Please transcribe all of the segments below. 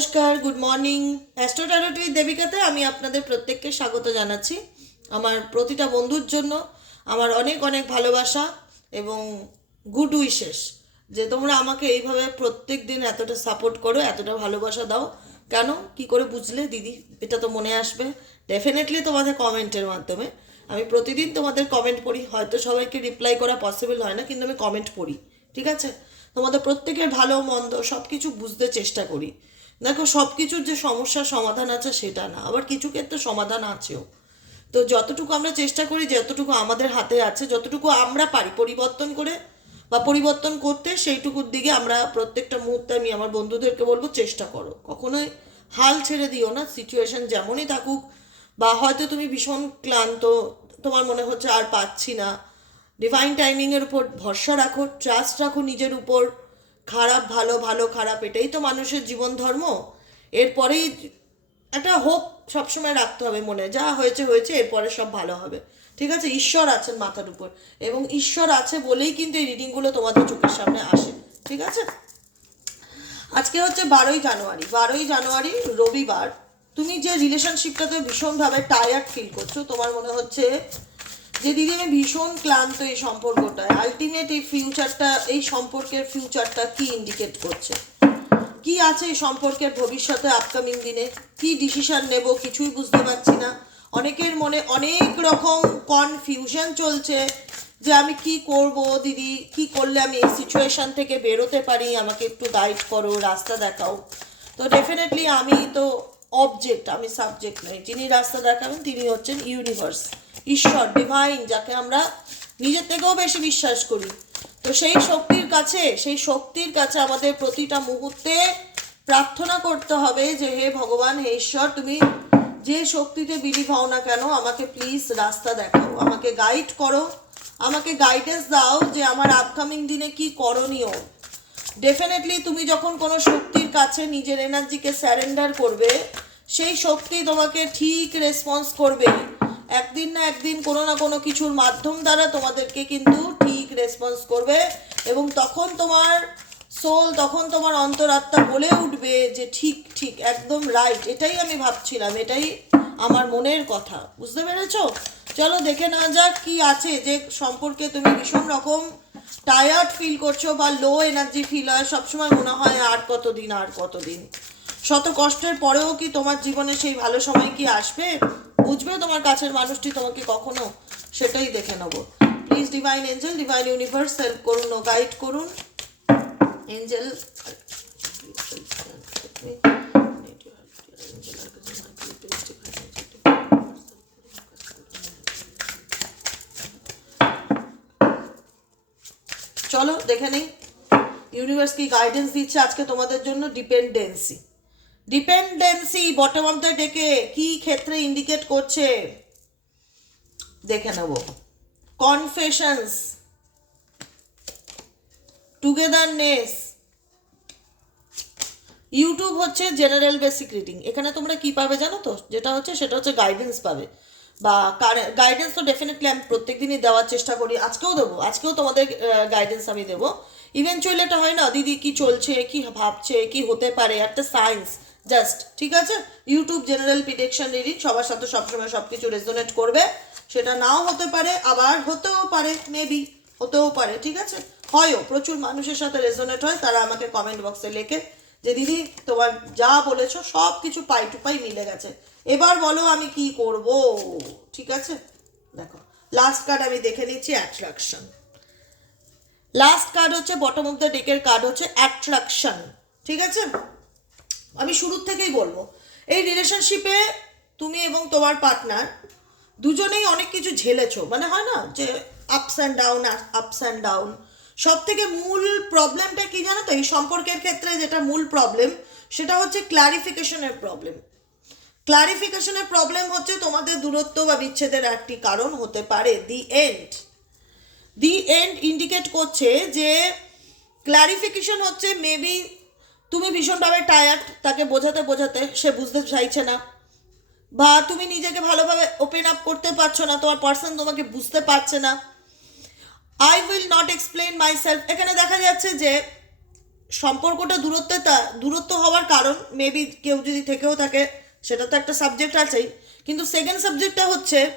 নমস্কার good morning Astro Tarot with দেবিকাতে আমি আপনাদের প্রত্যেককে স্বাগত জানাচ্ছি আমার প্রতিটা বন্ধুর জন্য, আমার অনেক অনেক ভালোবাসা এবং গুড উইশেস যে তোমরা আমাকে এইভাবে প্রত্যেক দিন এতটা সাপোর্ট করো, এতটা ভালোবাসা দাও। কেন? কি করে বুঝলে দিদি? এটা তো মনে আসবে। ডেফিনেটলি তোমাদের কমেন্টের মাধ্যমে। আমি প্রতিদিন তোমাদের কমেন্ট পড়ি, হয়তো সবাইকে রিপ্লাই করা পসিবল হয় না, কিন্তু আমি কমেন্ট পড়ি, ঠিক আছে? তোমাদের প্রত্যেকের ভালো, মন্দ সব কিছু বুঝতে চেষ্টা করি। দেখো সব কিছুর যে সমস্যার সমাধান আছে সেটা না, আবার কিছু ক্ষেত্রে সমাধান আছেও। তো যতটুকু আমরা চেষ্টা করি, যতটুকু আমাদের হাতে আছে, যতটুকু আমরা পারি পরিবর্তন করে বা পরিবর্তন করতে, সেইটুকুর দিকে আমরা প্রত্যেকটা মুহূর্তে আমি আমার বন্ধুদেরকে বলব, চেষ্টা করো। কখনোই হাল ছেড়ে দিও না সিচুয়েশন যেমনই থাকুক, বা হয়তো তুমি ভীষণ ক্লান্ত, তোমার মনে হচ্ছে আর পাচ্ছি না। ডিভাইন টাইমিংয়ের উপর ভরসা রাখো ট্রাস্ট রাখো নিজের উপর। খারাপ, ভালো ভালো, খারাপ, এটাই তো মানুষের জীবন ধর্ম। এরপরেই একটা হোপ সবসময় রাখতে হবে মনে, যা হয়েছে হয়েছে, এরপরে সব ভালো হবে। ঠিক আছে? ঈশ্বর আছেন মাথার উপর। এবং ঈশ্বর আছে বলেই কিন্তু এই রিডিংগুলো তোমাদের চোখের সামনে আসে। ঠিক আছে? আজকে হচ্ছে বারোই জানুয়ারি। বারোই জানুয়ারি, রবিবার। তুমি যে রিলেশনশিপটাতে ভীষণভাবে টায়ার্ড ফিল করছ, তোমার মনে হচ্ছে যে দিদি, আমি ভীষণ ক্লান্ত এই সম্পর্কটায়। আলটিমেট এই ফিউচারটা এই সম্পর্কের ফিউচারটা কি ইন্ডিকেট করছে? কি আছে এই সম্পর্কের ভবিষ্যতে আপকামিং দিনে? কি ডিসিশন নেব কিছুই বুঝতে পারছি না। অনেকের মনে অনেক রকম কনফিউশন চলছে যে আমি কি করব দিদি, কি করলে আমি এই সিচুয়েশন থেকে বেরোতে পারি? আমাকে একটু গাইড করো, রাস্তা দেখাও। তো ডেফিনেটলি আমি তো অবজেক্ট আমি সাবজেক্ট নই। যিনি রাস্তা দেখাবেন, তিনি হচ্ছেন ইউনিভার্স ঈশ্বর ডিভাইন যাকে আমরা নিজের থেকেও বেশি বিশ্বাস করি। তো সেই শক্তির কাছে, সেই শক্তির কাছে আমাদের প্রতিটা মুহূর্তে প্রার্থনা করতে হবে যে, হে ভগবান, হে ঈশ্বর, তুমি যে শক্তিতে বিলিভ হও না কেন, আমাকে প্লিজ রাস্তা দেখাও, আমাকে গাইড করো, আমাকে গাইডেন্স দাও যে আমার আপকামিং দিনে কি করণীয়। ডেফিনেটলি তুমি যখন কোনো শক্তির কাছে নিজের এনার্জিকে স্যারেন্ডার করবে, সেই শক্তি তোমাকে ঠিক রেসপন্স করবে একদিন না একদিন কোনো না কোনো কিছুর মাধ্যম দ্বারা তোমাদেরকে কিন্তু ঠিক রেসপন্স করবে এবং তখন তোমার সোল তখন তোমার অন্তরাত্মা বলে উঠবে যে ঠিক ঠিক, একদম রাইট এটাই আমি ভাবছিলাম, এটাই আমার মনের কথা। বুঝতে পেরেছ? চলো দেখে নেওয়া যাক কি আছে যে সম্পর্কে তুমি ভীষণ রকম টায়ার্ড ফিল করছ বা লো এনার্জি ফিল হয়। সবসময় মনে হয় আর কতদিন আর কতদিন। শত কষ্টের পরেও কি তোমার জীবনে সেই ভালো সময় কি আসবে? বুঝবে তোমার কাছের মানুষটি তোমাকে কখনো? সেটাই দেখে নেব। Please divine angel divine universe help করুন ও গাইড করুন। এঞ্জেল চলো দেখে নেই। ইউনিভার্স কি গাইডেন্স দিচ্ছে আজকে তোমাদের জন্য? Dependency dependency bottom of the ডেকে কি ক্ষেত্রে ইন্ডিকেট করছে? দেখে নেব। কনফেশনস টুগেদারনেস ইউটিউব হচ্ছে জেনারেল বেসিক রিডিং এখানে তোমরা কি পাবে জানো তো? যেটা হচ্ছে, সেটা হচ্ছে গাইডেন্স পাবে। বা গাইডেন্স তো ডেফিনেটলি আমি প্রত্যেকদিনই দেওয়ার চেষ্টা করি। আজকেও দেবো। আজকেও তোমাদের গাইডেন্স আমি দেবো। ইভেনচুয়ালি এটা হয় না, দিদি কি চলছে? কি ভাবছে? কি হতে পারে? একটা সায়েন্স জাস্ট ঠিক আছে? ইউটিউব জেনারেল প্রিডিকশন রিডিং সবার সাথে সবসময় সব কিছু রেজোনেট করবে। সেটা নাও হতে পারে, আবার হতেও পারে মেবি হতেও পারে, ঠিক আছে? হয়ও, প্রচুর মানুষের সাথে রেজোনেট হয়, তারা আমাকে কমেন্ট বক্সে লেখে যে, দিদি, তোমার যা বলেছ সব কিছু পাই টু পাই মিলে গেছে। এবার বলো আমি কি করব? ঠিক আছে? দেখো লাস্ট কার্ড আমি দেখে নিচ্ছি অ্যাট্রাকশন লাস্ট কার্ড হচ্ছে বটম অফ দ্য ডেকের কার্ড হচ্ছে অ্যাট্রাকশন ঠিক আছে? আমি শুরুর থেকেই বলব, এই রিলেশনশিপে তুমি এবং তোমার পার্টনার দুজনেই অনেক কিছু ঝেলেছো। মানে হয় না যে ups and down ups and down সব থেকে মূল প্রবলেমটা কি জানো তো? এই সম্পর্কের ক্ষেত্রে যেটা মূল প্রবলেম সেটা হচ্ছে ক্লারিফিকেশনের প্রবলেম ক্লারিফিকেশনের প্রবলেম হচ্ছে তোমাদের দূরত্ব বা বিচ্ছেদের একটি কারণ হতে পারে। The end the end indicate করছে যে ক্লারিফিকেশন হচ্ছে মেবি তুমি ভীষণভাবে টায়ার্ড তাকে বোঝাতে বোঝাতে সে বুঝতে চাইছে না। বা তুমি নিজেকে ভালোভাবে ওপেন আপ করতে পারছ না, তোমার পার্সন তোমাকে বুঝতে পারছে না। I will not explain myself এখানে দেখা যাচ্ছে যে সম্পর্কটা দূরত্বে তা- দূরত্ব হওয়ার কারণ মেবি কেউ যদি থেকেও থাকে, সেটা তো একটা সাবজেক্ট আছেই। কিন্তু সেকেন্ড সাবজেক্টটা হচ্ছে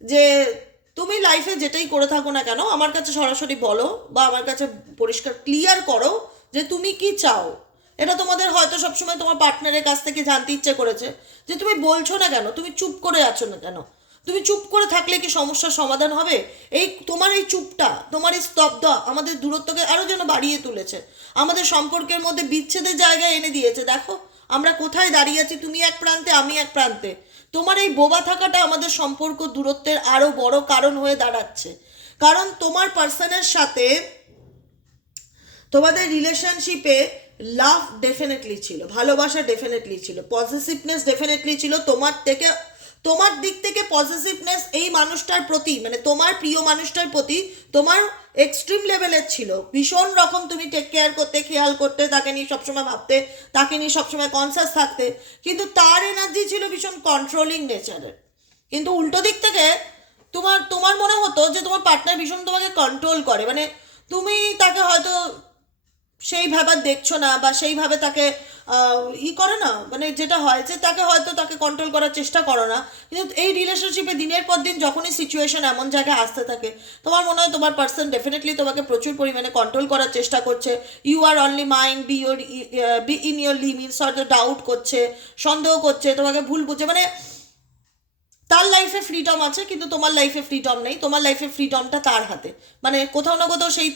যে তুমি লাইফে যেটাই করে থাকো না কেন, আমার কাছে সরাসরি বলো বা আমার কাছে পরিষ্কার ক্লিয়ার করো যে তুমি কি চাও। এটা তোমাদের হয়তো সবসময় তোমার পার্টনারের কাছ থেকে জানতে ইচ্ছে করেছে যে তুমি বলছো না কেন? তুমি চুপ করে আছো না কেন? তুমি চুপ করে থাকলে কি সমস্যার সমাধান হবে? এই তোমার এই চুপটা, তোমার এই স্তব্ধ আমাদের দূরত্বকে আরও যেন বাড়িয়ে তুলেছে। আমাদের সম্পর্কের মধ্যে বিচ্ছেদের জায়গায় এনে দিয়েছে। দেখো, আমরা কোথায় দাঁড়িয়ে আছি? তুমি এক প্রান্তে, আমি এক প্রান্তে। তোমার এই বোবা থাকাটা আমাদের সম্পর্ক দূরত্বের আরও বড় কারণ হয়ে দাঁড়াচ্ছে। কারণ তোমার পার্সনের সাথে তোমাদের রিলেশনশিপে লাভ ডেফিনেটলি ছিল, ভালোবাসা ডেফিনেটলি ছিল পজিটিভনেস ডেফিনেটলি ছিল, তোমার থেকে, তোমার দিক থেকে পজিটিভনেস এই মানুষটার প্রতি মানে তোমার প্রিয় মানুষটার প্রতি তোমার এক্সট্রিম লেভেলের ছিল। ভীষণ রকম তুমি টেক কেয়ার করতে, খেয়াল করতে, তাকে নিয়ে সবসময় ভাবতে, তাকে নিয়ে সবসময় কনসাস থাকতে, কিন্তু তার এনার্জি ছিল ভীষণ কন্ট্রোলিং নেচারের কিন্তু উল্টো দিক থেকে তোমার তোমার মনে হতো যে তোমার পার্টনার ভীষণ তোমাকে কন্ট্রোল করে মানে তুমি তাকে হয়তো সেইভাবে দেখছ না বা সেইভাবে তাকে ই করে না মানে যেটা হয়, যে তাকে হয়তো তাকে কন্ট্রোল করার চেষ্টা করো না। কিন্তু এই রিলেশনশিপে দিনের পর দিন যখনই সিচুয়েশন এমন জায়গায় আসতে থাকে, তোমার মনে হয় তোমার পার্সন ডেফিনেটলি তোমাকে প্রচুর পরিমাণে কন্ট্রোল করার চেষ্টা করছে। You are only mind be your be in your limits হয়তো ডাউট করছে, সন্দেহ করছে, তোমাকে ভুল বুঝছে মানে তার লাইফে ফ্রিডম আছে, কিন্তু তোমার লাইফে ফ্রিডম নেই। তোমার লাইফে ফ্রিডমটা তার হাতে। মানে কোথাও না কোথাও সেই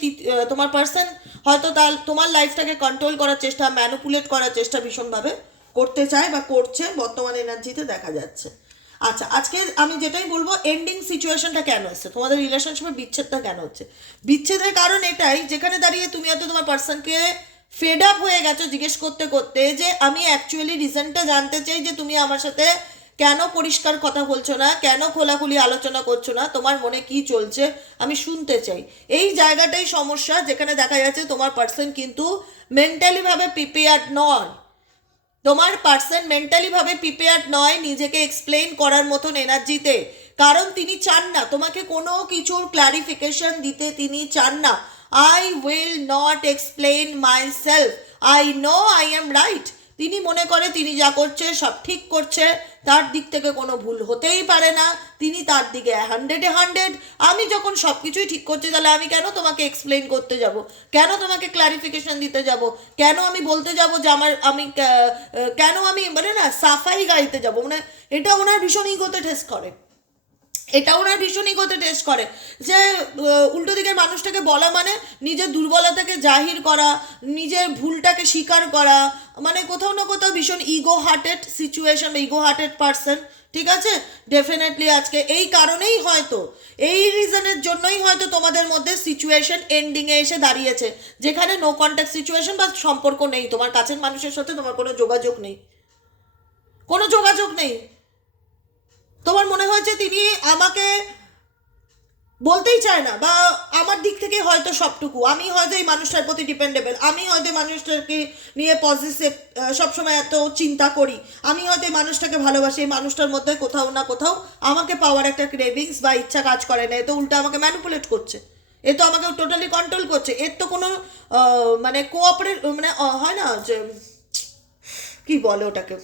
তোমার পার্সন হয়তো তার, তোমার লাইফটাকে কন্ট্রোল করার চেষ্টা ম্যানুপুলেট করার চেষ্টা ভীষণভাবে করতে চায় বা করছে, বর্তমান এনার্জিতে দেখা যাচ্ছে। আচ্ছা আজকে আমি যেটাই বলব এন্ডিং সিচুয়েশনটা কেন হচ্ছে তোমাদের রিলেশনশিপে বিচ্ছেদটা কেন হচ্ছে? বিচ্ছেদের কারণ এটাই, যেখানে দাঁড়িয়ে তুমি হয়তো তোমার পার্সনকে ফেড আপ হয়ে গেছো জিজ্ঞেস করতে করতে যে, আমি অ্যাকচুয়ালি রিজনটা জানতে চাই যে, তুমি আমার সাথে কেন পরিষ্কার কথা বলছো না? কেন খোলাখুলি আলোচনা করছ না? তোমার মনে কি চলছে? আমি শুনতে চাই। এই জায়গাটাই সমস্যা যেখানে দেখা যাচ্ছে তোমার পার্সন কিন্তু মেন্টালিভাবে প্রিপেয়ার্ড নয়। তোমার পার্সন মেন্টালি ভাবে প্রিপেয়ার্ড নয় নিজেকে এক্সপ্লেইন করার মতন এনার্জিতে কারণ তিনি চান না। তোমাকে কোনো কিছুর ক্লারিফিকেশন দিতে তিনি চান না। I will not explain myself I know I am right তিনি মনে করে তিনি যা করছে সব ঠিক করছে। তার দিক থেকে কোনো ভুল হতেই পারে না। তিনি তার দিকে হান্ড্রেডে হান্ড্রেড আমি যখন সব কিছুই ঠিক করছি, তাহলে আমি কেন তোমাকে এক্সপ্লেন করতে যাব? কেন তোমাকে ক্লারিফিকেশন দিতে যাব? কেন আমি বলতে যাব যে আমার, আমি কেন আমি মানে না, সাফাই গাইতে যাব? মানে এটা ওনার ভীষণ ইগোতে ঠেস করে। এটা ওনার ভীষণ ইগোতে টেস্ট করে। যে উল্টো দিকের মানুষটাকে বলা মানে নিজের দুর্বলতাকে জাহির করা, নিজের ভুলটাকে স্বীকার করা মানে কোথাও না কোথাও ভীষণ ego hearted situation ego hearted person ঠিক আছে? ডেফিনেটলি আজকে এই কারণেই হয়তো, এই রিজনের জন্যই হয়তো তোমাদের মধ্যে সিচুয়েশন এন্ডিংয়ে এসে দাঁড়িয়েছে, যেখানে নো কন্ট্যাক্ট সিচুয়েশন বা সম্পর্ক নেই, তোমার কাছের মানুষের সাথে তোমার কোনো যোগাযোগ নেই। কোনো যোগাযোগ নেই। তোমার মনে হয়েছে তিনি আমাকে বলতেই চায় না? বা আমার দিক থেকে হয়তো সবটুকু। আমি হয়তো এই মানুষটার প্রতি ডিপেন্ডেবল আমি হয়তো মানুষটাকে নিয়ে পজিটিভ সবসময় এত চিন্তা করি। আমি হয়তো এই মানুষটাকে ভালোবাসি। এই মানুষটার মধ্যে কোথাও না কোথাও আমাকে পাওয়ার একটা ক্রেভিংস বা ইচ্ছা কাজ করে না। এ তো উল্টো আমাকে ম্যানিপুলেট করছে। এ তো আমাকে টোটালি কন্ট্রোল করছে। এর তো কোনো মানে কোঅপারেট মানে হয় না যে, কি বলে ওটাকে?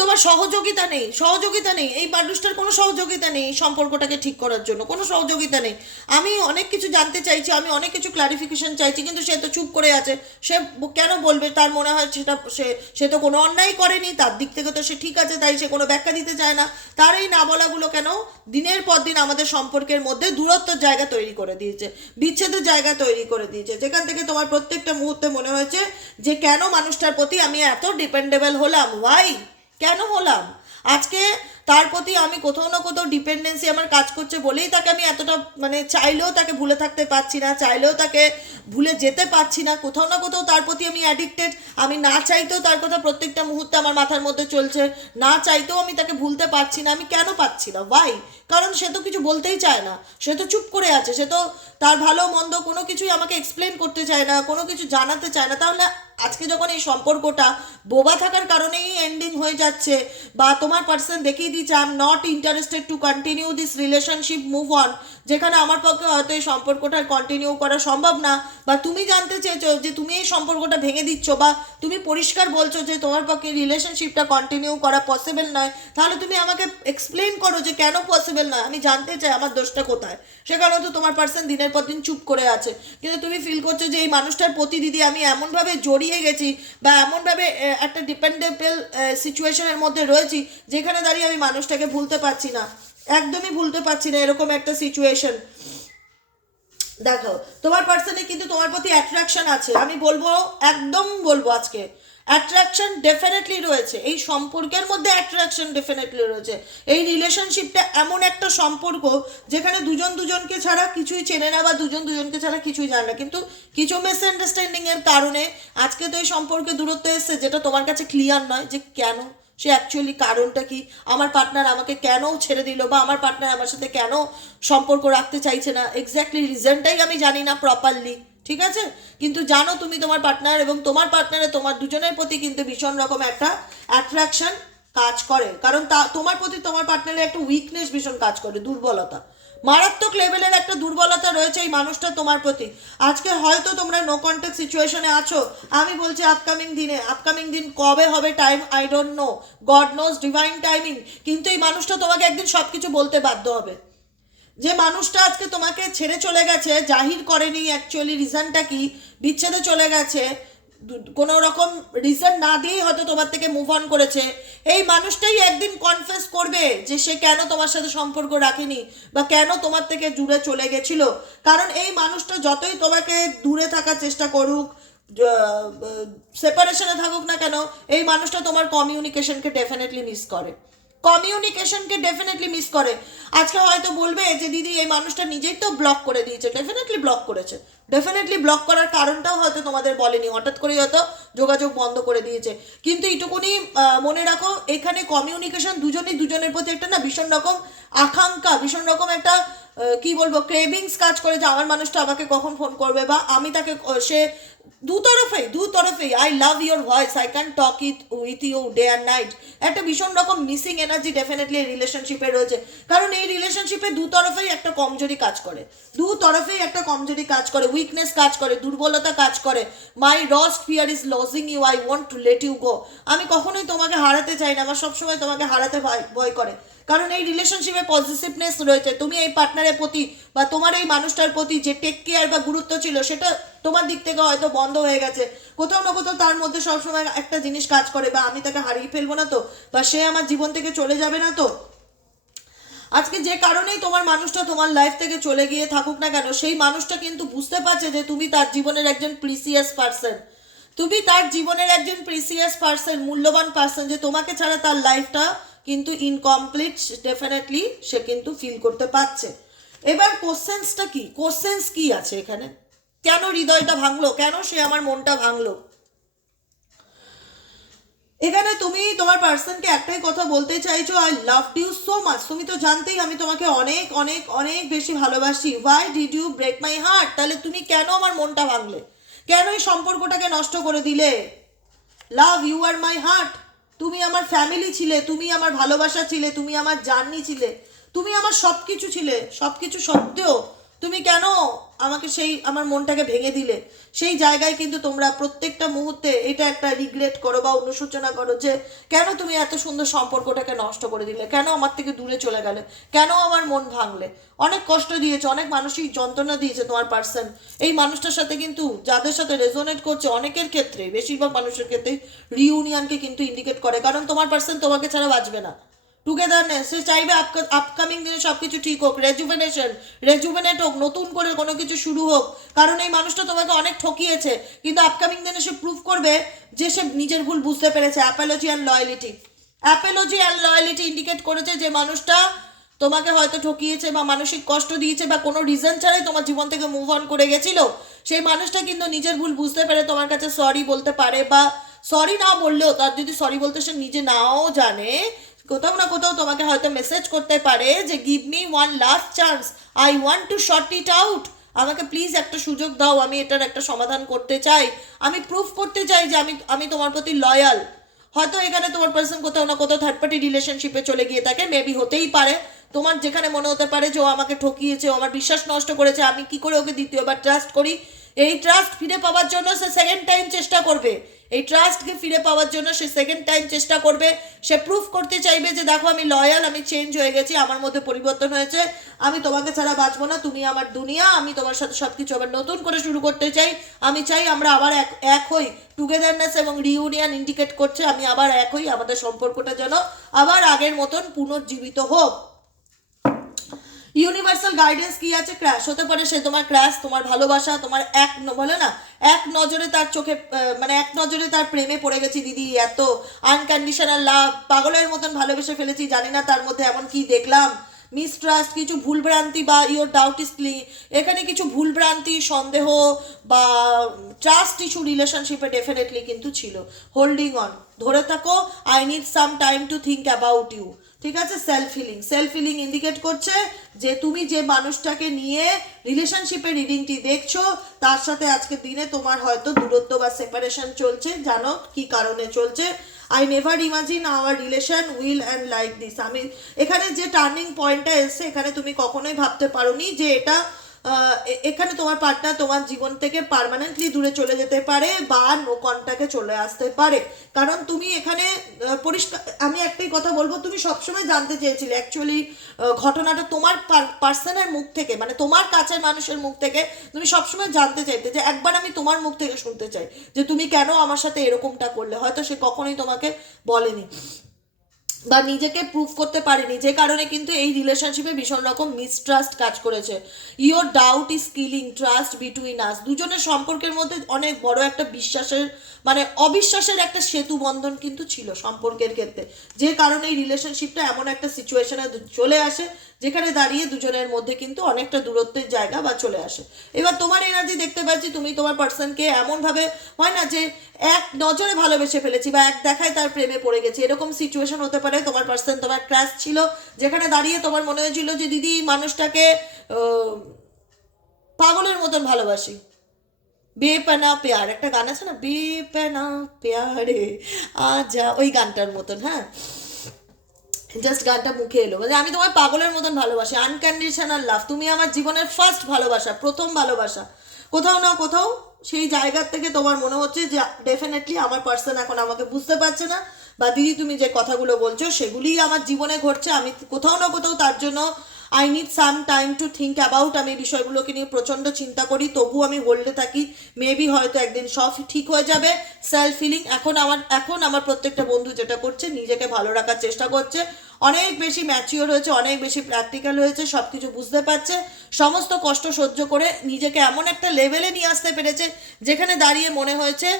তোমার সহযোগিতা নেই সহযোগিতা নেই। এই মানুষটার কোনো সহযোগিতা নেই সম্পর্কটাকে ঠিক করার জন্য, কোনো সহযোগিতা নেই। আমি অনেক কিছু জানতে চাইছি, আমি অনেক কিছু ক্লারিফিকেশন চাইছি, কিন্তু সে তো চুপ করে আছে। সে কেন বলবে? তার মনে হয় সেটা সে সে তো কোনো অন্যায় করেনি, তার দিক থেকে তো সে ঠিক আছে, তাই সে কোনো ব্যাখ্যা দিতে চায় না। তার এই না বলাগুলো কেন দিনের পর দিন আমাদের সম্পর্কের মধ্যে দূরত্বর জায়গা তৈরি করে দিয়েছে, বিচ্ছেদের জায়গা তৈরি করে দিয়েছে। যেখান থেকে তোমার প্রত্যেকটা মুহূর্তে মনে হয়েছে যে কেন মানুষটার প্রতি আমি এত ডিপেন্ডেবল হলাম? ওয়াই কেন হলাম? আজকে তার প্রতি আমি কোথাও না কোথাও ডিপেন্ডেন্সি আমার কাজ করছে বলেই তাকে আমি এতটা মানে চাইলেও তাকে ভুলে থাকতে পারছি না, চাইলেও তাকে ভুলে যেতে পারছি না, কোথাও না কোথাও তার প্রতি আমি অ্যাডিক্টেড আমি না চাইতেও তার কথা প্রত্যেকটা মুহূর্তে আমার মাথার মধ্যে চলছে, না চাইতেও আমি তাকে ভুলতে পারছি না, আমি কেন পাচ্ছি না? ওয়াই কারণ সে তো কিছু বলতেই চায় না, সে তো চুপ করে আছে, সে তো তার ভালো মন্দ কোনো কিছুই আমাকে এক্সপ্লেন করতে চায় না, কোনো কিছু জানাতে চায় না, তাহলে আজকে যখন এই সম্পর্কটা বোবা থাকার কারণেই এন্ডিং হয়ে যাচ্ছে বা তোমার পার্সন দেখিয়ে দিচ্ছে I am not interested to continue this relationship move on যেখানে আমার পক্ষে হয়তো এই সম্পর্কটা কন্টিনিউ করা সম্ভব না। বা তুমি জানতে চেয়েছো যে তুমি এই সম্পর্কটা ভেঙে দিচ্ছ বা তুমি পরিষ্কার বলছো যে তোমার পক্ষে রিলেশনশিপটা কন্টিনিউ করা পসিবল নয়, তাহলে তুমি আমাকে এক্সপ্লেন করো যে কেন পসিবল নয়। আমি জানতে চাই আমার দোষটা কোথায়। সেখানে তো তোমার পার্সন দিনের পর দিন চুপ করে আছে। কিন্তু তুমি ফিল করছ যে এই মানুষটার প্রতি দিদি আমি এমনভাবে জড়িয়ে গেছি বা এমনভাবে একটা ডিপেন্ডেবল সিচুয়েশনের মধ্যে রয়েছি যেখানে দাঁড়িয়ে আমি মানুষটাকে ভুলতে পারছি না। একদমই ভুলতে পারছি না এরকম একটা সিচুয়েশন দেখো, তোমার পার্সনে কিন্তু তোমার প্রতি অ্যাট্রাকশন আছে। আমি বলব, একদম বলব আজকে। অ্যাট্রাকশন ডেফিনেটলি রয়েছে। এই সম্পর্কের মধ্যে অ্যাট্রাকশন ডেফিনেটলি রয়েছে। এই রিলেশনশিপটা এমন একটা সম্পর্ক যেখানে দুজন দুজনকে ছাড়া কিছুই চেনে না বা দুজন দুজনকে ছাড়া কিছুই জানে না। কিন্তু কিছু মিসআন্ডারস্ট্যান্ডিং এর কারণে আজকে তো এই সম্পর্কে দূরত্ব এসছে, যেটা তোমার কাছে ক্লিয়ার নয় যে কেন? সে অ্যাকচুয়ালি কারণটা কি? আমার পার্টনার আমাকে কেন ছেড়ে দিল বা আমার পার্টনার আমার সাথে কেন সম্পর্ক রাখতে চাইছে না? এক্স্যাক্টলি রিজনটাই আমি জানি না প্রপারলি ঠিক আছে? কিন্তু জানো তুমি তোমার পার্টনার এবং তোমার পার্টনারে তোমার দুজনের প্রতি কিন্তু ভীষণ রকম একটা অ্যাট্রাকশন কাজ করে। কারণ তা, তোমার প্রতি তোমার পার্টনারের একটা উইকনেস ভীষণ কাজ করে, দুর্বলতা। মারাত্মক লেভেলের একটা দুর্বলতা রয়েছে এই মানুষটা তোমার প্রতি। আজকে হয়তো তোমরা নো কন্ট্যাক্ট সিচুয়েশনে আছো। আমি বলছি আপকামিং দিনে আপকামিং দিন কবে হবে time I don't know God knows divine timing কিন্তু এই মানুষটা তোমাকে একদিন সব কিছু বলতে বাধ্য হবে। যে মানুষটা আজকে তোমাকে ছেড়ে চলে গেছে, জাহির করেনি অ্যাকচুয়ালি রিজনটা কি? বিচ্ছেদে চলে গেছে কোনো রকম রিজন না দিয়েই হয়তো তোমার থেকে মুভ অন করেছে। এই মানুষটাই একদিন কনফেস করবে যে সে কেন তোমার সাথে সম্পর্ক রাখেনি বা কেন তোমার থেকে জুড়ে চলে গেছিল। কারণ এই মানুষটা যতই তোমাকে দূরে থাকার চেষ্টা করুক সেপারেশনে থাকুক না কেন, এই মানুষটা তোমার কমিউনিকেশনকে ডেফিনেটলি মিস করে। কমিউনিকেশনকে ডেফিনেটলি মিস করে। আজকে হয়তো বলবে যে, দিদি, এই মানুষটা নিজেই তো ব্লক করে দিয়েছে। ডেফিনেটলি ব্লক করেছে। ডেফিনেটলি ব্লক করার কারণটাও হয়তো তোমাদের বলেনি। হঠাৎ করে হয়তো যোগাযোগ বন্ধ করে দিয়েছে। কিন্তু এইটুকুনি মনে রাখো, এখানে কমিউনিকেশন দুজনেই, দুজনের প্রতি একটা না ভীষণ রকম আকাঙ্ক্ষা, ভীষণ রকম একটা কি বলব ক্রেভিংস কাজ করে যে, আমার মানুষটা আমাকে কখন ফোন করবে? বা আমি তাকে সে দু তরফেই দু তরফেই I love your voice I can talk it with you day and night একটা ভীষণ রকম মিসিং এনার্জি ডেফিনেটলি এই রিলেশনশিপে রয়েছে। কারণ এই রিলেশনশিপে দু তরফেই একটা কমজোরি কাজ করে। দু তরফেই একটা কমজোরি কাজ করে উইকনেস কাজ করে, দুর্বলতা কাজ করে। My worst fear is losing you I want to let you go আমি কখনোই তোমাকে হারাতে চাই না আমার সবসময় তোমাকে হারাতে ভয় ভয় করে। কারণ এই রিলেশনশিপে পজিটিভনেস রয়েছে। তুমি এই পার্টনারের প্রতি বা তোমার এই মানুষটার প্রতি যে টেক কেয়ার বা গুরুত্ব ছিল, সেটা তোমার দিক থেকে হয়তো বন্ধ হয়ে গেছে। কোথাও না কোথাও তার মধ্যে সবসময় একটা জিনিস কাজ করে, বা আমি তাকে হারিয়ে ফেলব না তো, বা সে আমার জীবন থেকে চলে যাবে না তো। আজকে যে কারণেই তোমার মানুষটা তোমার লাইফ থেকে চলে গিয়ে থাকুক না কেন, সেই মানুষটা কিন্তু বুঝতে পারছে যে তুমি তার জীবনের একজন প্রিসিয়াস পার্সন তুমি তার জীবনের একজন প্রিসিয়াস পার্সন মূল্যবান পার্সন যে তোমাকে ছাড়া তার লাইফটা কিন্তু ইনকমপ্লিট ডেফিনেটলি সে কিন্তু ফিল করতে পারছে। এবার কোশ্চেন্সটা কি? কোশ্চেন্স কি আছে এখানে? কেন হৃদয়টা ভাঙলো? কেন সে আমার মনটা ভাঙলো? এখানে তুমি তোমার পার্সনকে একটাই কথা বলতে চাইছো I love you so much তুমি তো জানতেই আমি তোমাকে অনেক অনেক অনেক বেশি ভালোবাসি। Why did you break my heart তাহলে তুমি কেন আমার মনটা ভাঙলে? কেন এই সম্পর্কটাকে নষ্ট করে দিলে? Love you R my heart তুমি আমার ফ্যামিলি ছিলে, তুমি আমার ভালোবাসা ছিলে, তুমি আমার জার্নি ছিলে, তুমি আমার সব কিছু ছিলে সব কিছু সত্ত্বেও তুমি কেন আমাকে সেই, আমার মনটাকে ভেঙে দিলে। সেই জায়গায় কিন্তু তোমরা প্রত্যেকটা মুহূর্তে এটা একটা রিগ্রেট করো বা অনুশোচনা করো যে, কেন তুমি এত সুন্দর সম্পর্কটাকে নষ্ট করে দিলে? কেন আমার থেকে দূরে চলে গেলে? কেন আমার মন ভাঙলে? অনেক কষ্ট দিয়েছে, অনেক মানসিক যন্ত্রণা দিয়েছে তোমার পার্সন এই মানুষটার সাথে কিন্তু, যাদের সাথে রেজোনেট করছে অনেকের ক্ষেত্রে, বেশিরভাগ মানুষের ক্ষেত্রে রিউনিয়নকে কিন্তু ইন্ডিকেট করে। কারণ তোমার পার্সন তোমাকে ছাড়া বাঁচবে না। টুগেদারনেস সে চাইবে আপকামিং দিনে সব কিছু ঠিক হোক রেজুভেনেশন রেজুভেনেট হোক, নতুন করে কোনো কিছু শুরু হোক। কারণ এই মানুষটা তোমাকে অনেক ঠকিয়েছে, কিন্তু আপকামিং দিনে সে প্রুভ করবে যে সে নিজের ভুল বুঝতে পেরেছে apology and loyalty apology and loyalty indicate করেছে যে মানুষটা তোমাকে হয়তো ঠকিয়েছে বা মানসিক কষ্ট দিয়েছে বা কোনো রিজন ছাড়াই তোমার জীবন থেকে মুভ অন করে গেছিল। সেই মানুষটা কিন্তু নিজের ভুল বুঝতে পেরে তোমার কাছে সরি বলতে পারে বা সরি না বললেও, তার যদি সরি বলতে সে নিজে নাও জানে কোথাও না কোথাও তোমাকে হয়তো মেসেজ করতে পারে যে give me one last chance I want to sort it out আমাকে প্লিজ একটা সুযোগ দাও, আমি এটার একটা সমাধান করতে চাই। আমি প্রুফ করতে চাই যে আমি আমি তোমার প্রতি লয়াল হয়তো এখানে তোমার পার্সন কোথাও না কোথাও থার্ড পার্টি রিলেশনশিপে চলে গিয়ে থাকে মেবি হতেই পারে। তোমার যেখানে মনে হতে পারে যে ও আমাকে ঠকিয়েছে, ও আমার বিশ্বাস নষ্ট করেছে, আমি কি করে ওকে দ্বিতীয়বার ট্রাস্ট করি? এই ট্রাস্ট ফিরে পাওয়ার জন্য সে সেকেন্ড টাইম চেষ্টা করবে। এই ট্রাস্টকে ফিরে পাওয়ার জন্য সে সেকেন্ড টাইম চেষ্টা করবে। সে প্রুফ করতে চাইবে যে, দেখো, আমি লয়াল আমি চেঞ্জ হয়ে গেছি, আমার মধ্যে পরিবর্তন হয়েছে, আমি তোমাকে ছাড়া বাঁচবো না, তুমি আমার দুনিয়া, আমি তোমার সাথে সব কিছু আবার নতুন করে শুরু করতে চাই, আমি চাই আমরা আবার এক এক হই। টুগেদারনেস এবং রিউনিয়ন ইন্ডিকেট করছে, আমি আবার এক হই, আমাদের সম্পর্কটা যেন আবার আগের মতন পুনর্জীবিত হোক। ইউনিভার্সাল গাইডেন্স কি আছে? ক্র্যাশ হতে পারে সে তোমার ক্র্যাশ তোমার ভালোবাসা, তোমার এক, বলে না নজরে তার চোখে মানে এক নজরে তার প্রেমে পড়ে গেছি দিদি, এত আনকন্ডিশনাল লাভ পাগলের মতন ভালোবেসে ফেলেছি, জানি না তার মধ্যে এমন কি দেখলাম। মিসট্রাস্ট কিছু ভুলভ্রান্তি বা ইওর ডাউট ইসলি এখানে কিছু ভুলভ্রান্তি, সন্দেহ বা ট্রাস্ট ইস্যু রিলেশনশিপে ডেফিনেটলি কিন্তু ছিল। হোল্ডিং অন ধরে থাকো I need some time to think about you ঠিক আছে? Self healing self healing indicate করছে যে তুমি যে মানুষটাকে নিয়ে রিলেশনশিপের রিডিংটি দেখছ, তার সাথে আজকে দিনে তোমার হয়তো দূরত্ব বা সেপারেশন চলছে। জানো কি কারণে চলছে? I never imagine our relation will end like this আমি এখানে যে টার্নিং পয়েন্টটা এসছে, এখানে তুমি কখনোই ভাবতে পারো যে এটা এখানে তোমার পার্টনার তোমার জীবন থেকে পার্মানেন্টলি দূরে চলে যেতে পারে বা নো কন্ট্যাক্টে চলে আসতে পারে। কারণ তুমি এখানে পরিষ্কার, আমি একটাই কথা বলব, তুমি সবসময় জানতে চেয়েছিলে অ্যাকচুয়ালি ঘটনাটা তোমার পার্সনের মুখ থেকে মানে তোমার কাছের মানুষের মুখ থেকে তুমি সবসময় জানতে চাইতে যে একবার আমি তোমার মুখ থেকে শুনতে চাই যে তুমি কেন আমার সাথে এরকমটা করলে। হয়তো সে কখনোই তোমাকে বলেনি। বা নিজেকে প্রুফ করতে পারেনি। যে কারণে কিন্তু এই রিলেশনশিপে ভীষণ রকম মিসট্রাস্ট কাজ করেছে। Your doubt is killing trust between us দুজনের সম্পর্কের মধ্যে অনেক বড় একটা বিশ্বাসের মানে অবিশ্বাসের একটা সেতু বন্ধন কিন্তু ছিল সম্পর্কের ক্ষেত্রে। যে কারণে এই রিলেশনশিপটা এমন একটা সিচুয়েশনে চলে আসে যেখানে দাঁড়িয়ে দুজনের মধ্যে কিন্তু অনেকটা দূরত্বের জায়গা বা চলে আসে। এবার তোমার এনার্জি দেখতে পাচ্ছি, তুমি তোমার পার্সনকে এমনভাবে, হয় না যে এক নজরে ভালোবেসে ফেলেছি বা এক দেখায় তার প্রেমে পড়ে গেছি, এরকম সিচুয়েশন হতে পারে। তোমার পার্সন তোমার ক্রাশ ছিল, যেখানে দাঁড়িয়ে তোমার মনে হয়েছিল যে, দিদি, মানুষটাকে পাগলের মতন ভালোবাসি। বেপনা পেয়ার, একটা গান আছে না? বেপনা পেয়ারে, আজা ওই গানটার মতন হ্যাঁ? জাস্ট গানটা মুখে এলো। মানে আমি তোমায় পাগলের মতন ভালোবাসি আনকন্ডিশনাল লাভ তুমি আমার জীবনের ফার্স্ট ভালোবাসা, প্রথম ভালোবাসা। কোথাও না কোথাও সেই জায়গার থেকে তোমার মনে হচ্ছে যে ডেফিনেটলি আমার পার্সন এখন আমাকে বুঝতে পারছে না। বা দিদি তুমি যে কথাগুলো বলছো, সেগুলিই আমার জীবনে ঘটছে। আমি কোথাও না কোথাও তার জন্য I need some time to think about আমি এই বিষয়গুলোকে নিয়ে প্রচণ্ড চিন্তা করি তবু আমি হোল্ডে থাকি মেবি হয়তো একদিন সব ঠিক হয়ে যাবে। সেলফ ফিলিং এখন আমার এখন আমার প্রত্যেকটা বন্ধু যেটা করছে, নিজেকে ভালো রাখার চেষ্টা করছে। অনেক বেশি ম্যাচিওর হয়েছে, অনেক বেশি প্র্যাকটিক্যাল হয়েছে সব কিছু বুঝতে পারছে। সমস্ত কষ্ট সহ্য করে নিজেকে এমন একটা লেভেলে নিয়ে আসতে পেরেছে, যেখানে দাঁড়িয়ে মনে হয়েছে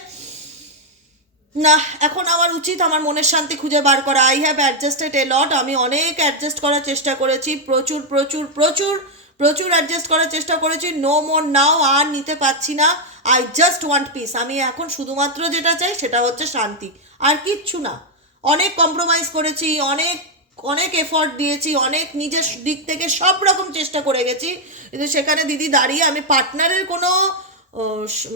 না, এখন আমার উচিত আমার মনের শান্তি খুঁজে বার করা। I have adjusted a lot আমি অনেক অ্যাডজাস্ট করার চেষ্টা করেছি। প্রচুর প্রচুর প্রচুর প্রচুর অ্যাডজাস্ট করার চেষ্টা করেছি। নো মোর নাও আর নিতে পারছি না। আই জাস্ট ওয়ান্ট পিস আমি এখন শুধুমাত্র যেটা চাই, সেটা হচ্ছে শান্তি। আর কিচ্ছু না। অনেক কম্প্রোমাইজ করেছি, অনেক অনেক এফর্ট দিয়েছি, অনেক নিজের দিক থেকে সব রকম চেষ্টা করে গেছি। কিন্তু সেখানে দিদি দাঁড়িয়ে আমি পার্টনারের কোনো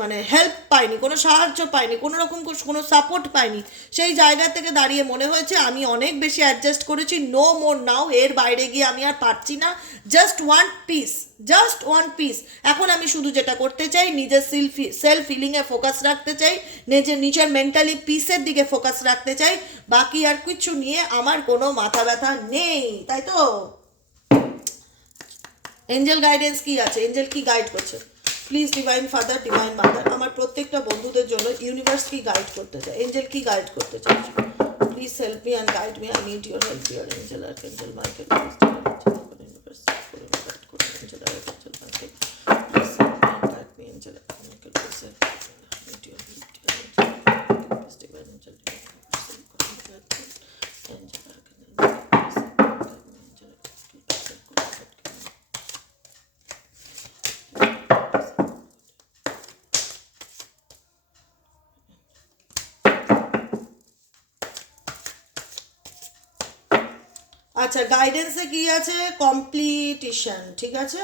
মানে হেল্প পাইনি, কোনো সাহায্য পাইনি, কোনো রকম কোনো সাপোর্ট পাইনি। সেই জায়গা থেকে দাঁড়িয়ে মনে হয়েছে আমি অনেক বেশি অ্যাডজাস্ট করেছি নো মোর নাও এর বাইরে গিয়ে আমি আর পারছি না। Just one peace just one peace এখন আমি শুধু যেটা করতে চাই, নিজের সেলফ সেলফ ফিলিংয়ে ফোকাস রাখতে চাই, নিজের নিজের মেন্টালি পিসের দিকে ফোকাস রাখতে চাই। বাকি আর কিছু নিয়ে আমার কোনো মাথা ব্যথা নেই, তাই তো? এঞ্জেল গাইডেন্স কি আছে? এঞ্জেল কি গাইড করছে? Please divine father divine mother আমার প্রত্যেকটা বন্ধুদের জন্য ইউনিভার্স কি গাইড করতে চায় এঞ্জেল কি গাইড করতে চাই? Please help me and guide me I need your help your angel R angel market universe guide করুন angel R angel market please help me and guide me angel R market please help me need your help please divine angel angel R angel আচ্ছা গাইডেন্সে কি আছে? কমপ্লিটিশন ঠিক আছে?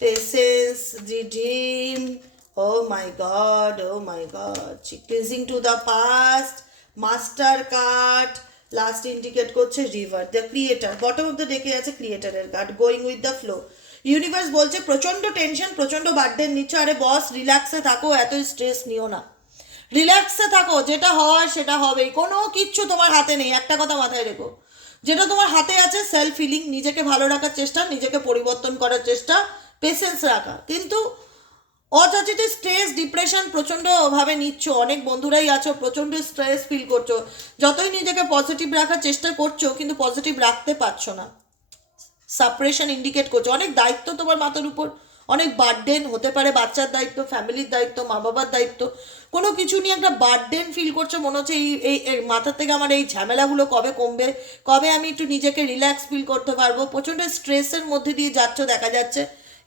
Patience redeem oh my God oh my God clinging to the past master card last indicate করছে river the creator bottom of the ডেকে আছে ক্রিয়েটারের card going with the flow universe বলছে, প্রচণ্ড টেনশন প্রচণ্ড বার্ডেন নিচ্ছ, আরে বস রিল্যাক্সে থাকো, এত স্ট্রেস নিও না। রিল্যাক্সে থাকো, যেটা হওয়ার সেটা হবেই, কোনো কিচ্ছু তোমার হাতে নেই, একটা কথা মাথায় রেখো। যেটা তোমার হাতে আছে সেলফ ফিলিং নিজেকে ভালো রাখার চেষ্টা, নিজেকে পরিবর্তন করার চেষ্টা পেশেন্স রাখা। কিন্তু অযাচিত স্ট্রেস ডিপ্রেশন প্রচণ্ডভাবে নিচ্ছ। অনেক বন্ধুরাই আছো, প্রচণ্ড স্ট্রেস ফিল করছ। যতই নিজেকে পজিটিভ রাখার চেষ্টা করছ, কিন্তু পজিটিভ রাখতে পারছ না। সাপ্রেশন ইন্ডিকেট করছ। অনেক দায়িত্ব তোমার মাথার উপর। অনেক বার্ডেন হতে পারে, বাচ্চার দায়িত্ব ফ্যামিলির দায়িত্ব, মা বাবার দায়িত্ব। কোনো কিছু নিয়ে একটা বার্ডেন ফিল করছ, মনে হচ্ছে এই এই মাথা থেকে আমার এই ঝামেলাগুলো কবে কমবে? কবে আমি একটু নিজেকে রিল্যাক্স ফিল করতে পারব? প্রচণ্ড স্ট্রেসের মধ্যে দিয়ে যাচ্ছ, দেখা যাচ্ছে।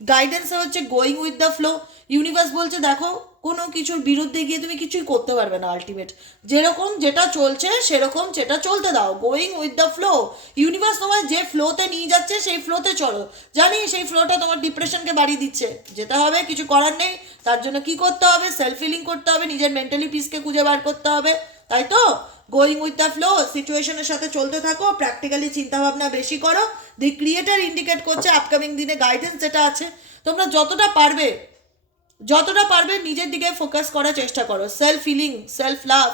গাইডেন্স হচ্ছে going with the flow universe বলছে, দেখো, কোনো কিছুর বিরুদ্ধে গিয়ে তুমি কিছুই করতে পারবে না আলটিমেট যেরকম যেটা চলছে, সেরকম সেটা চলতে দাও। Going with the flow universe তোমায় যে ফ্লোতে নিয়ে যাচ্ছে, সেই ফ্লোতে চলো। জানি সেই ফ্লোটা তোমার ডিপ্রেশনকে বাড়িয়ে দিচ্ছে। যেতে হবে, কিছু করার নেই। তার জন্য কি করতে হবে? সেলফ ফিলিং করতে হবে, নিজের মেন্টালি পিসকে খুঁজে বার করতে হবে। তাই তো? গোয়িং উইথ দ্য ফ্লো সিচুয়েশনের সাথে চলতে থাকো প্র্যাকটিক্যালি চিন্তাভাবনা বেশি করো দি ক্রিয়েটার ইন্ডিকেট করছে আপকামিং দিনে গাইডেন্স যেটা আছে, তোমরা যতটা পারবে যতটা পারবে নিজের দিকে ফোকাস করার চেষ্টা করো self feeling self love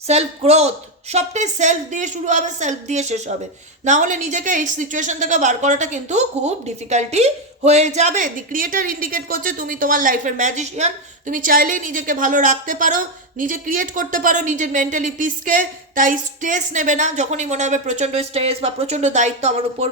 self growth সবটাই সেলফ দিয়ে শুরু হবে সেলফ দিয়ে শেষ হবে। না হলে নিজেকে এই সিচুয়েশন থেকে বার করাটা কিন্তু খুব ডিফিকাল্টি হয়ে যাবে। দি ক্রিয়েটার ইন্ডিকেট করছে তুমি তোমার লাইফের ম্যাজিশিয়ান তুমি চাইলেই নিজেকে ভালো রাখতে পারো, নিজে ক্রিয়েট করতে পারো নিজের মেন্টালি পিসকে তাই স্ট্রেস নেবে না। যখনই মনে হবে প্রচণ্ড স্ট্রেস বা প্রচণ্ড দায়িত্ব আমার উপর,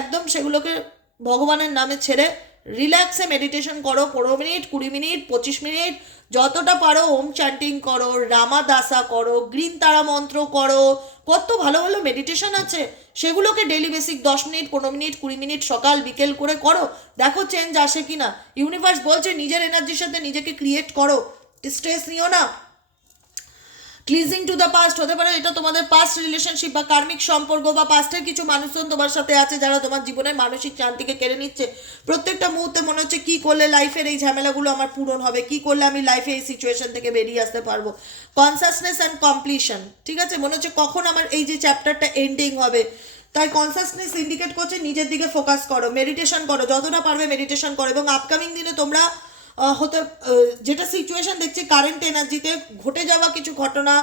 একদম সেগুলোকে ভগবানের নামে ছেড়ে রিল্যাক্সে মেডিটেশন করো পনেরো মিনিট, কুড়ি মিনিট, পঁচিশ মিনিট, যতটা পারো ওম চ্যান্টিং করো রামা দাসা করো গ্রিন তারা মন্ত্র করো, কত ভালো ভালো মেডিটেশন আছে। সেগুলোকে ডেলি বেসিক দশ মিনিট, পনেরো মিনিট, কুড়ি মিনিট, সকাল, বিকেল করে করো। দেখো চেঞ্জ আসে কি না ইউনিভার্স বলছে নিজের এনার্জির সাথে নিজেকে ক্রিয়েট করো। স্ট্রেস নিও না। ক্লিজিং টু দ্য পাস্ট হতে পারে, এটা তোমাদের পাস্ট রিলেশনশিপ বা কার্মিক সম্পর্ক বা পাস্টের কিছু মানুষজন তোমার সাথে আছে যারা তোমার জীবনের মানসিক শান্তিকে কেড়ে নিচ্ছে। প্রত্যেকটা মুহূর্তে মনে হচ্ছে কি করলে লাইফের এই ঝামেলাগুলো আমার পূরণ হবে, কি করলে আমি লাইফে এই সিচুয়েশন থেকে বেরিয়ে আসতে পারব। কনসাসনেস অ্যান্ড কমপ্লিশন ঠিক আছে? মনে হচ্ছে কখন আমার এই যে চ্যাপ্টারটা এন্ডিং হবে। তাই কনসাসনেস ইন্ডিকেট করছে, নিজের দিকে ফোকাস করো মেডিটেশন করো, যতটা পারবে মেডিটেশন করো এবং আপকামিং দিনে তোমরা হতে যেটা সিচুয়েশন দেখছি কারেন্ট এনার্জিতে ঘটে যাওয়া কিছু ঘটনা,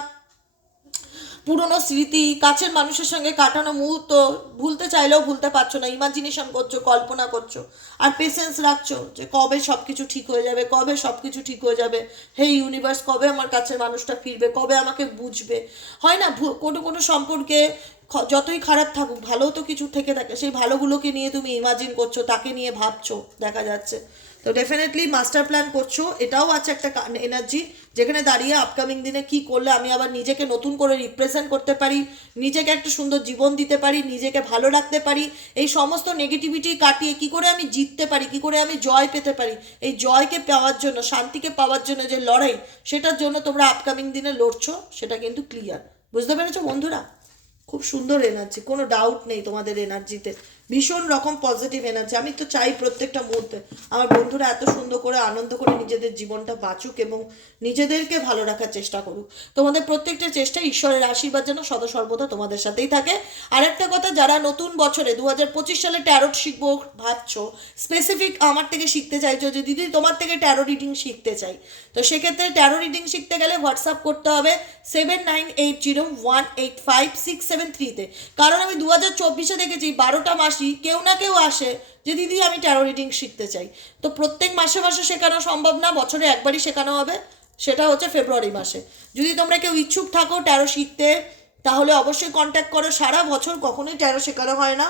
পুরনো স্মৃতি, কাছের মানুষের সঙ্গে কাটানো মুহূর্ত, ভুলতে চাইলেও ভুলতে পারছ না ইমাজিনেশন করছ, কল্পনা করছ, আর পেশেন্স রাখছো যে কবে সব কিছু ঠিক হয়ে যাবে, কবে সব কিছু ঠিক হয়ে যাবে, হে ইউনিভার্স কবে আমার কাছের মানুষটা ফিরবে, কবে আমাকে বুঝবে? হয় না কোনো কোনো সম্পর্কে যতই খারাপ থাকুক, ভালো তো কিছু থেকে থাকে, সেই ভালোগুলোকে নিয়ে তুমি ইমাজিন করছ, তাকে নিয়ে ভাবছ, দেখা যাচ্ছে। তো ডেফিনেটলি মাস্টার প্ল্যান করছ। এটাও আছে একটা এনার্জি যেখানে দাঁড়িয়ে আপকামিং দিনে কি করলে আমি আবার নিজেকে নতুন করে রিপ্রেজেন্ট করতে পারি, নিজেকে একটা সুন্দর জীবন দিতে পারি, নিজেকে ভালো রাখতে পারি। এই সমস্ত নেগেটিভিটি কাটিয়ে কি করে আমি জিততে পারি, কি করে আমি জয় পেতে পারি? এই জয়কে পাওয়ার জন্য, শান্তিকে পাওয়ার জন্য যে লড়াই, সেটার জন্য তোমরা আপকামিং দিনে লড়ছো, সেটা কিন্তু ক্লিয়ার বুঝতে পেরেছ বন্ধুরা? খুব সুন্দর এনার্জি কোনো ডাউট নেই তোমাদের এনার্জিতে ভীষণ রকম পজিটিভ এনার্জি আমি তো চাই প্রত্যেকটা মুহূর্তে আমার বন্ধুরা এত সুন্দর করে, আনন্দ করে নিজেদের জীবনটা বাঁচুক এবং নিজেদেরকে ভালো রাখার চেষ্টা করুক। তোমাদের প্রত্যেকটা চেষ্টা ঈশ্বরের আশীর্বাদ যেন সদা সর্বদা তোমাদের সাথেই থাকে। আরেকটা কথা, যারা নতুন বছরে দু হাজার পঁচিশ সালে ট্যারোট শিখব ভাবছ স্পেসিফিক আমার থেকে শিখতে চাইছো যে, দিদি, তোমার থেকে ট্যারো রিডিং শিখতে চাই। তো সেক্ষেত্রে ট্যারো রিডিং শিখতে গেলে হোয়াটসঅ্যাপ করতে হবে seven nine eight zero one eight five six seven থ্রিতে কারণ আমি দু হাজার চব্বিশে দেখেছি, বারোটা মাসই কেউ না কেউ আসে, যে দিদি আমি ট্যারো রিডিং শিখতে চাই। তো প্রত্যেক মাসে মাসে শেখানো সম্ভব না, বছরে একবারই শেখানো হবে, সেটা হচ্ছে ফেব্রুয়ারি মাসে। যদি তোমরা কেউ ইচ্ছুক থাকো ট্যারো শিখতে, তাহলে অবশ্যই কন্ট্যাক্ট করো। সারা বছর কখনোই ট্যারো শেখানো হয় না।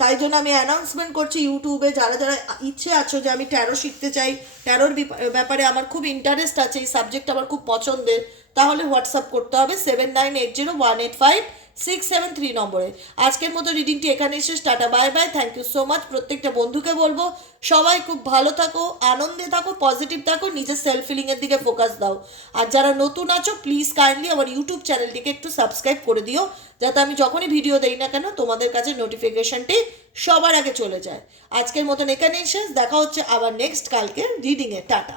তাই জন্য আমি অ্যানাউন্সমেন্ট করছি ইউটিউবে যারা যারা ইচ্ছে আছো যে আমি ট্যারো শিখতে চাই ট্যারোর ব্যাপারে আমার খুব ইন্টারেস্ট আছে, এই সাবজেক্ট আমার খুব পছন্দের, তাহলে হোয়াটসঅ্যাপ করতে হবে seven nine eight zero one eight five six seven three নম্বরে। আজকের মতো রিডিংটি এখানে শেষ। Tata bye bye thank you so much প্রত্যেকটা বন্ধুকে বলব, সবাই খুব ভালো থাকো, আনন্দে থাকো পজিটিভ থাকো, নিজের সেলফ ফিলিংয়ের দিকে ফোকাস দাও। আর যারা নতুন আছো প্লিজ কাইন্ডলি আমার ইউটিউব চ্যানেলটিকে একটু সাবস্ক্রাইব করে দিও, যাতে আমি যখনই ভিডিও দেই না কেন, তোমাদের কাছে নোটিফিকেশনটি সবার আগে চলে যায়। আজকের মতন এখানেই শেষ। দেখা হচ্ছে আবার নেক্সট কালকে রিডিংয়ে টাটা।